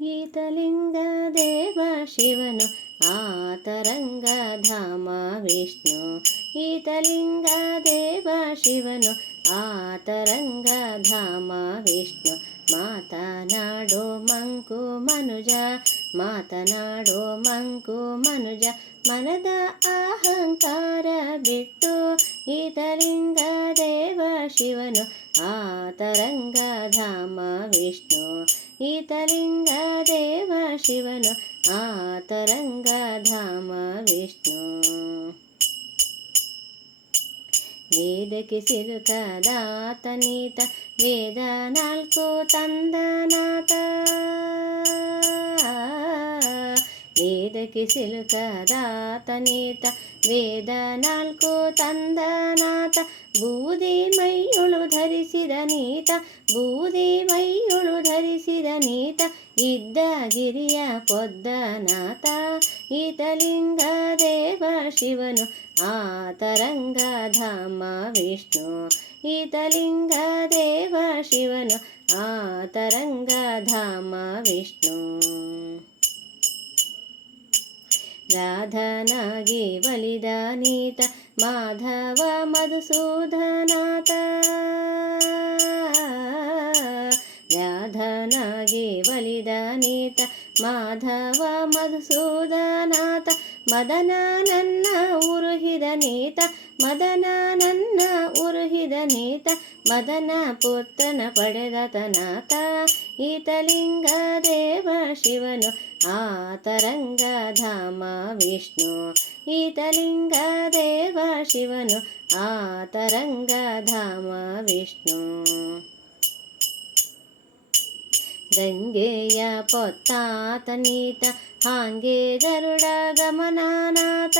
ಈತಲಿಂಗ ದೇವ ಶಿವನು ಆತರಂಗ ಧಾಮ ವಿಷ್ಣು. ಈತಲಿಂಗ ದೇವ ಶಿವನು ಆತರಂಗ ಧಾಮ ವಿಷ್ಣು. ಮಾತನಾಡೋ ಮಂಕು ಮನುಜ, ಮಾತನಾಡೋ ಮಂಕು ಮನುಜ. ಮನದ ಅಹಂಕಾರ ಬಿಟ್ಟು ಈತಲಿಂಗ ದೇವ ಶಿವನು ಆತರಂಗ ಧಾಮ ವಿಷ್ಣು. ಈತಲಿಂಗ ದೇವ ಶಿವನು ಆತರಂಗ ಧಾಮ ವಿಷ್ಣು ವೇದಕ್ಕೆ ಸಿಲುಕದಾತನೀತ ವೇದ ನಾಲ್ಕು ತಂದನಾಥ ವೇದಕ್ಕೆ ಸಿಲುಕದಾತನೀತ ವೇದ ನಾಲ್ಕು ತಂದನಾಥ ಬೂದಿ ಮೈಯೊಳು ಧರಿಸಿದ ನೀತ ಬೂದಿ ಮೈಯೊಳು ಧರಿಸಿದ ನೀತ ಇದ್ದ ಗಿರಿಯ ಪೊದ್ದನಾಥ ಈತಲಿಂಗ ದೇವ ಶಿವನು ಆತರಂಗ ಧಾಮ ವಿಷ್ಣು ಈತಲಿಂಗ ದೇವ ಶಿವನು ಆತರಂಗ ಧಾಮ ವಿಷ್ಣು. ರಾಧನಾಗಿ ಬಲಿದಾನೀತ ಮಾಧವ ಮಧುಸೂದನಾಥ. ರಾಧನಾಗಿ ನೀತ ಮಾಧವ ಮಧುಸೂದನಾಥ, ಮದನ ನನ್ನ ಉರುಹಿದ ನೀತ, ಮದನ ನನ್ನ ಉರುಹಿದ ನೀತ, ಮದನ ಪುತ್ರನ ಪಡೆದತನಾಥ ಈತಲಿಂಗ ದೇವ ಶಿವನು ಆತರಂಗ ಧಾಮ ವಿಷ್ಣು. ಈತಲಿಂಗ ದೇವ ಶಿವನು ಆತರಂಗ ಧಾಮ ವಿಷ್ಣು. ಗಂಗೆಯ ಪೊತ್ತಾತನೀತ ಹಾಂಗೆ ಗರುಡ ಗಮನಾನಾಥ.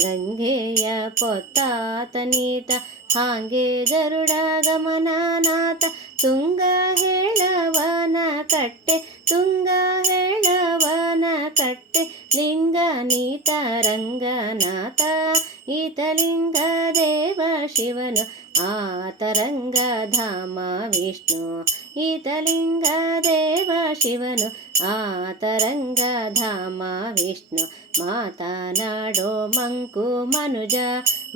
ಗಂಗೆಯ ಪೊತ್ತಾತನೀತ ಹಾಂಗೆ ಗರುಡ ಗಮನಾನಾಥ. ತುಂಗ ಹೇಳವನ ಕಟ್ಟೆ ಕಟ್ಟೆ ಲಿಂಗ ನೀತ ರಂಗನಾಥ. ಈತಲಿಂಗ ದೇವ ಶಿವನು, ಆತರಂಗ ಧಾಮ ವಿಷ್ಣು. ಈತಲಿಂಗ ದೇವ ಶಿವನು, ಆತರಂಗ ಧಾಮ ವಿಷ್ಣು. ಮಾತನಾಡೋ ಮಂಕು ಮನುಜ,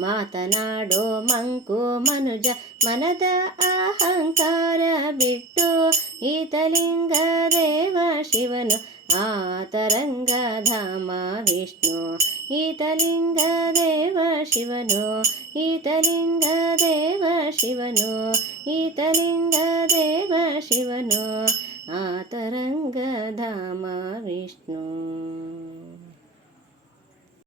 ಮಾತನಾಡೋ ಮಂಕು ಮನುಜ. ಮನದ ಅಹಂಕಾರ ಬಿಟ್ಟು ಈತಲಿಂಗ ದೇವ ಶಿವನು ಆತರಂಗ ಧಾಮ ವಿಷ್ಣು ಈತಲಿಂಗ ದೇವ ಶಿವನು ಈತಲಿಂಗ ದೇವ ಶಿವನು ಈತಲಿಂಗ ದೇವ ಶಿವನು ಆತರಂಗ ಧಾಮ ವಿಷ್ಣು.